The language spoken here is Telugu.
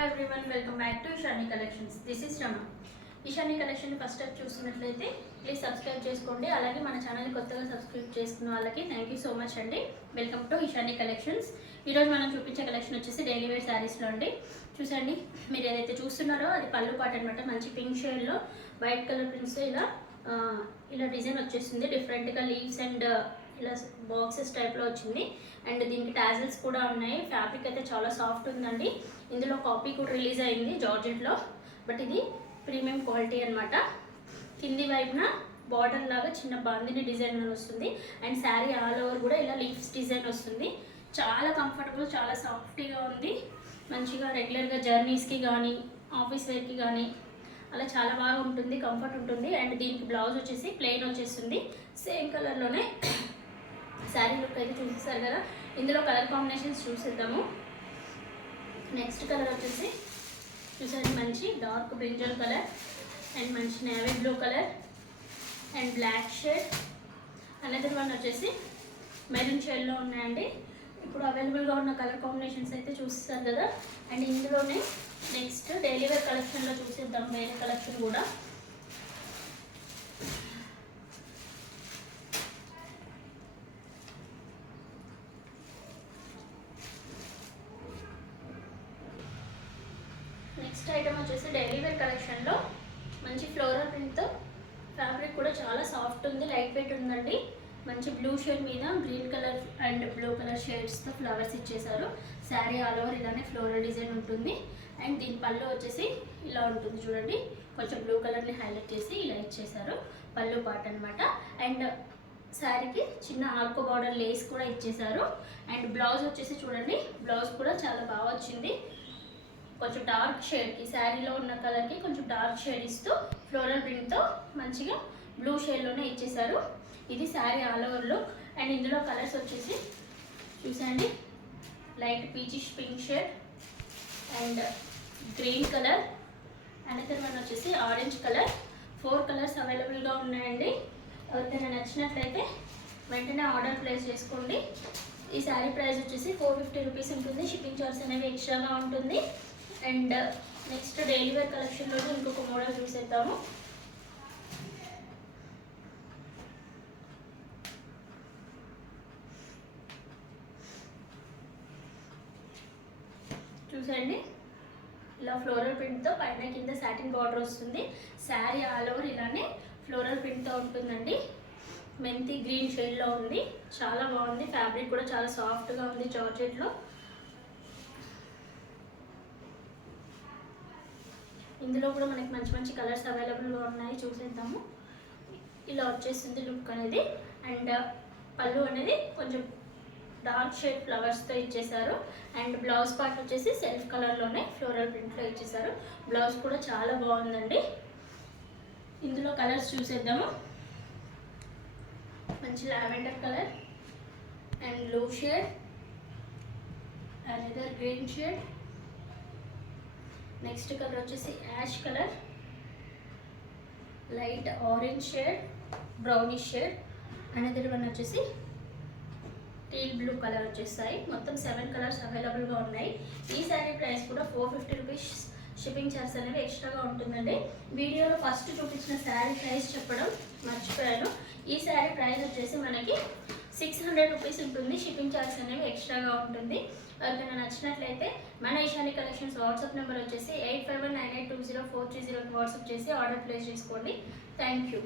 Everyone, welcome back to Ishani Collections. This is Rama. Ishani Collection first time చూస్తున్నట్లయితే ప్లీజ్ సబ్స్క్రైబ్ చేసుకోండి. అలాగే మన ఛానల్ కొత్తగా సబ్స్క్రైబ్ చేసుకున్న వాళ్ళకి థ్యాంక్ యూ సో మచ్ అండి. Welcome to Ishani collections. ఈరోజు మనం చూపించే కలెక్షన్ వచ్చేసి డైలీ వేర్ శారీస్లో అండి. చూసండి, మీరు ఏదైతే చూస్తున్నారో అది పళ్ళు పాట అనమాట. మంచి పింక్ షేడ్లో వైట్ కలర్ ప్రింట్స్ ఇలా డిజైన్ వచ్చేసింది. డిఫరెంట్గా లీవ్స్ అండ్ ఇలా బాక్సెస్ టైప్లో వచ్చింది. అండ్ దీనికి టాజల్స్ కూడా ఉన్నాయి. ఫ్యాబ్రిక్ అయితే చాలా సాఫ్ట్ ఉందండి. ఇందులో కాపీ కూడా రిలీజ్ అయింది జార్జెట్లో, బట్ ఇది ప్రీమియం క్వాలిటీ అనమాట. కింది వైపున బార్డర్ లాగా చిన్న బాందిని డిజైన్ వస్తుంది. అండ్ శారీ ఆల్ ఓవర్ కూడా ఇలా లీవ్స్ డిజైన్ వస్తుంది. చాలా కంఫర్టబుల్, చాలా సాఫ్ట్గా ఉంది. మంచిగా రెగ్యులర్గా జర్నీస్కి కానీ ఆఫీస్ వేర్కి కానీ అలా చాలా బాగా ఉంటుంది, కంఫర్ట్ ఉంటుంది. అండ్ దీనికి బ్లౌజ్ వచ్చేసి ప్లెయిన్ వచ్చేస్తుంది. సేమ్ కలర్లోనే శారీ లుక్ అయితే చూసేసారు కదా. ఇందులో కలర్ కాంబినేషన్స్ చూసేద్దాము. నెక్స్ట్ కలర్ వచ్చేసి చూసారు, మంచి డార్క్ బ్రింజల్ కలర్ అండ్ మంచి navy blue colour and black shade. Another one వచ్చేసి మెరూన్ షేడ్లో ఉన్నాయండి. ఇప్పుడు అవైలబుల్గా ఉన్న కలర్ కాంబినేషన్స్ అయితే చూస్తారు కదా. అండ్ ఇందులోనే నెక్స్ట్ డైలీ వేర్ కలెక్షన్లో చూసేద్దాం వేరే కలెక్షన్ కూడా. నెక్స్ట్ ఐటమ్ వచ్చేసి డైలీ వేర్ కలెక్షన్లో మంచి ఫ్లోరల్ ప్రింట్తో ఫ్యాబ్రిక్ కూడా చాలా సాఫ్ట్ ఉంది, లైట్ వెయిట్ ఉందండి. మంచి బ్లూ షేడ్ మీద green colour and blue colour షేడ్స్తో ఫ్లవర్స్ ఇచ్చేసారు. శారీ ఆల్ ఓవర్ ఇలానే ఫ్లోరల్ డిజైన్ ఉంటుంది. అండ్ దీని పళ్ళు వచ్చేసి ఇలా ఉంటుంది చూడండి. కొంచెం బ్లూ కలర్ని హైలైట్ చేసి ఇలా ఇచ్చేసారు. పళ్ళు పార్ట్ అనమాట. అండ్ శారీకి చిన్న ఆర్కో బార్డర్ లేస్ కూడా ఇచ్చేసారు. అండ్ బ్లౌజ్ వచ్చేసి చూడండి, బ్లౌజ్ కూడా చాలా బాగా వచ్చింది. కొంచెం డార్క్ షేడ్కి శారీలో ఉన్న కలర్కి కొంచెం డార్క్ షేడ్ ఇస్తూ ఫ్లోరల్ ప్రింట్తో మంచిగా బ్లూ షేడ్లోనే ఇచ్చేసారు. ఇది sari all over look. And ఇందులో కలర్స్ వచ్చేసి చూసండి, light peachish pink shade and green colour. Another one వచ్చేసి ఆరెంజ్ కలర్. 4 కలర్స్ అవైలబుల్గా ఉన్నాయండి. ఎవరికైనా నచ్చినట్లయితే వెంటనే ఆర్డర్ ప్లేస్ చేసుకోండి. ఈ శారీ ప్రైస్ వచ్చేసి 450 రూపీస్ ఉంటుంది. షిప్పింగ్ చార్జ్ అనేవి ఎక్స్ట్రాగా ఉంటుంది. అండ్ నెక్స్ట్ డైలీ వేర్ కలెక్షన్లో ఇంకొక మోడల్ చూసేద్దాము. చూసండి, ఇలా ఫ్లోరల్ ప్రింట్తో పైన కింద సాటిన్ బార్డర్ వస్తుంది. శారీ ఆల్ ఓవర్ ఇలానే ఫ్లోరల్ ప్రింట్తో ఉంటుందండి. మెంతి గ్రీన్ షేడ్లో ఉంది. చాలా బాగుంది. ఫ్యాబ్రిక్ కూడా చాలా సాఫ్ట్గా ఉంది జార్జెట్లో. ఇందులో కూడా మనకి మంచి మంచి కలర్స్ అవైలబుల్గా ఉన్నాయి, చూసేద్దాము. ఇలా వచ్చేసింది లుక్ అనేది. అండ్ పళ్ళు అనేది కొంచెం డార్క్ షేడ్ ఫ్లవర్స్తో ఇచ్చేసారు. అండ్ బ్లౌజ్ పార్ట్ వచ్చేసి సెల్ఫ్ కలర్లోనే ఫ్లోరల్ ప్రింట్లో ఇచ్చేసారు. బ్లౌజ్ కూడా చాలా బాగుందండి. ఇందులో కలర్స్ చూసేద్దాము. మంచి lavender colour and blue shade, another green shade. Next colour వచ్చేసి ash colour, light orange shade, brownish shade. Another one వచ్చేసి టీల్ బ్లూ కలర్ వచ్చేస్తాయి. మొత్తం 7 కలర్స్ అవైలబుల్గా ఉన్నాయి. ఈ శారీ ప్రైస్ కూడా 450 రూపీస్. షిప్పింగ్ ఛార్జ్ అనేవి ఎక్స్ట్రాగా ఉంటుందండి. వీడియోలో ఫస్ట్ చూపించిన శారీ ప్రైస్ చెప్పడం మర్చిపోయాను. ఈ శారీ ప్రైస్ వచ్చేసి మనకి 600 రూపీస్ ఉంటుంది. షిప్పింగ్ ఛార్జ్ అనేవి ఎక్స్ట్రాగా ఉంటుంది. ఎవరికైనా నచ్చినట్లయితే మన ఇషాని కలెక్షన్స్ వాట్సాప్ నెంబర్ వచ్చేసి 8519820430 వాట్సాప్ చేసి ఆర్డర్ ప్లేస్ చేసుకోండి. Thank you.